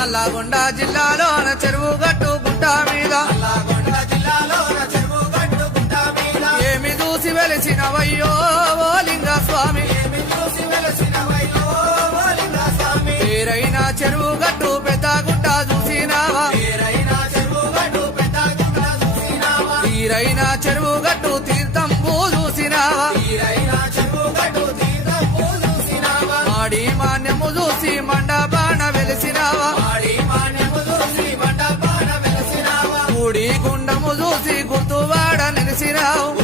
నల్లగొండ జిల్లాలోన చెరువు గట్టు గుట్ట మీద ఏమి చూసి వెలిసినవయ్యో ఓ లింగ స్వామి పేరైన చెరువు గట్టు పెద్ద గుట్ట చూసినావా తీరైన చెరువు గట్టు తీర్థంబు చూసినావా మాడి మాన్యము చూసి మండపాన వెలిసినావా కూడి గుండము చూసి గుర్తువాడ నిలిసినావు